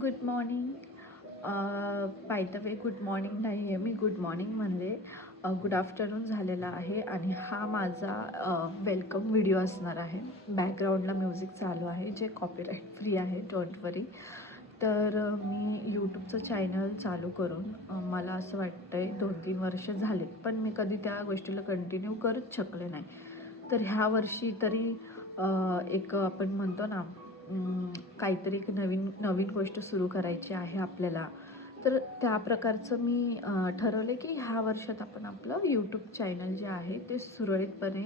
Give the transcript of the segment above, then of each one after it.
Good morning. By the way good morning नाही आहे, मी good morning म्हणले. गुड आफ्टरनून झालेला आहे आणि हा माझा वेलकम व्हिडिओ असणार आहे. बॅकग्राऊंडला म्युझिक चालू आहे जे कॉपीराईट फ्री आहे, डोंट वरी. तर मी यूट्यूबचं चॅनल चालू करून मला असं वाटतं आहे 2-3 वर्ष झालेत, पण मी कधी त्या गोष्टीला कंटिन्यू करूच शकले नाही. तर ह्या वर्षी तरी एक आपण म्हणतो ना, काहीतरी एक नवीन नवीन गोष्ट सुरू करायची आहे आपल्याला. तर त्या प्रकारचं मी ठरवलं की ह्या वर्षात आपण आपलं यूट्यूब चॅनल जे आहे ते सुरळीतपणे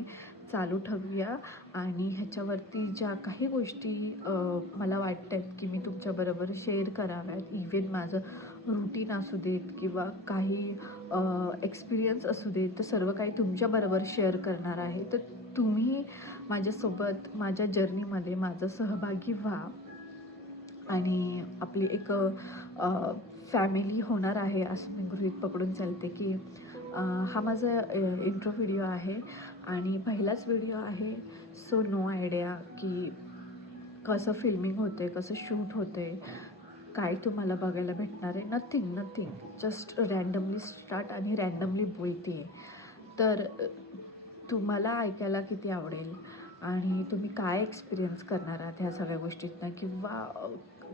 चालू ठेवूया आणि ह्याच्यावरती ज्या काही गोष्टी मला वाटत आहेत की मी तुमच्याबरोबर शेअर कराव्यात, इव्हन माझं रुटीन असू देत किंवा काही एक्सपिरियन्स असू देत, तर सर्व काही तुमच्याबरोबर शेअर करणार आहे. तर तुम्ही माझ्यासोबत माझ्या जर्नीमध्ये माझं सहभागी व्हा आणि आपली एक फॅमिली होणार आहे असं मी गृहीत पकडून चालते की हा माझा इंट्रो व्हिडिओ आहे आणि पहिलाच व्हिडिओ आहे. सो नो आयडिया की कसं फिल्मिंग होते, कसं शूट होते, काय तुम्हाला बघायला भेटणार आहे. नथिंग जस्ट रँडमली स्टार्ट आणि रँडमली बोलते आहे. तर तुम्हाला ऐकायला किती आवडेल आणि तुम्ही काय एक्सपिरियन्स करणार आहात ह्या सगळ्या गोष्टीतनं, किंवा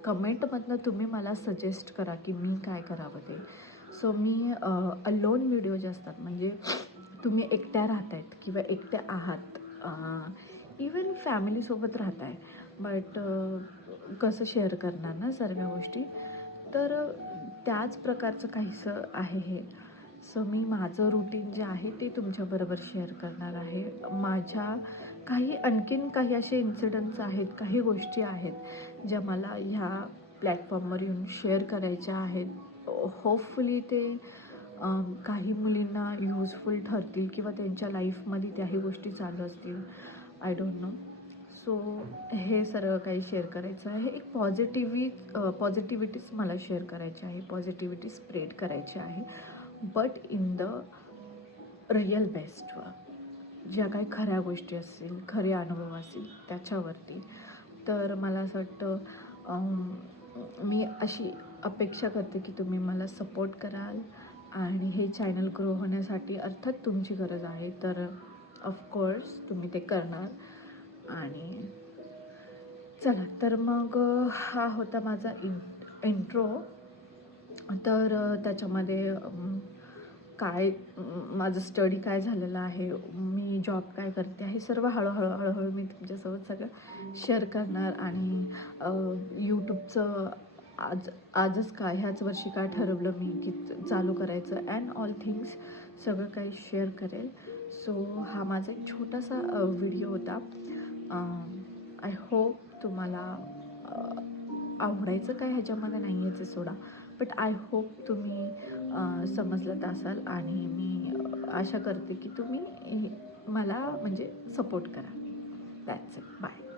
कमेंटमधनं तुम्ही मला सजेस्ट करा की मी काय करावं ते. सो मी अलोन व्हिडिओ जे असतात, म्हणजे तुम्ही एकट्या राहत आहेत किंवा एकट्या आहात, इवन फॅमिलीसोबत राहत आहे, बट कसं शेअर करणार ना सर्व गोष्टी. तर त्याच प्रकारचं काहीसं आहे हे. सो मी माझं रुटीन जे आहे ते तुमच्याबरोबर शेअर करणार आहे. माझ्या आणखीन काही असे इन्सिडंट्स आहेत, काही गोष्टी आहेत ज्या मला ह्या प्लॅटफॉर्मवर येऊन शेअर करायच्या आहेत. होपफुली ते काही मुलींना युजफुल ठरतील किंवा त्यांच्या लाईफमध्ये त्याही गोष्टी चालू असतील, आय डोंट नो. सो हे सर्व काही शेअर करायचं आहे. एक पॉझिटिव्हिटीच मला शेअर करायची आहे, पॉझिटिव्हिटी स्प्रेड करायची आहे, बट इन द रिअल बेस्टवर. ज्या काही खऱ्या गोष्टी असतील, खरे अनुभव असतील त्याच्यावरती. तर मला असं वाटतं, मी अशी अपेक्षा करते की तुम्ही मला सपोर्ट कराल आणि हे चॅनल ग्रो होण्यासाठी अर्थात तुमची गरज आहे. तर ऑफकोर्स तुम्ही ते करणार. आणि चला, तर मग हा होता माझा इंट्रो. तर त्याच्यामध्ये काय माझं स्टडी काय झालेलं आहे, मी जॉब काय करते, हे सर्व हळूहळू मी तुमच्यासोबत सगळं शेअर करणार. आणि यूट्यूबचं आजच काय, ह्याच वर्षी काय ठरवलं मी की चालू करायचं, अँड ऑल थिंग्स सगळं काही शेअर करेल. सो हा माझा एक छोटासा व्हिडिओ होता. आय होप तुम्हाला आवडायचं काय ह्याच्यामध्ये नाही याचं सोडा, बट आय होप तुम्ही समजलं असाल आणि मी आशा करते की तुम्ही मला म्हणजे सपोर्ट करा. That's it. बाय.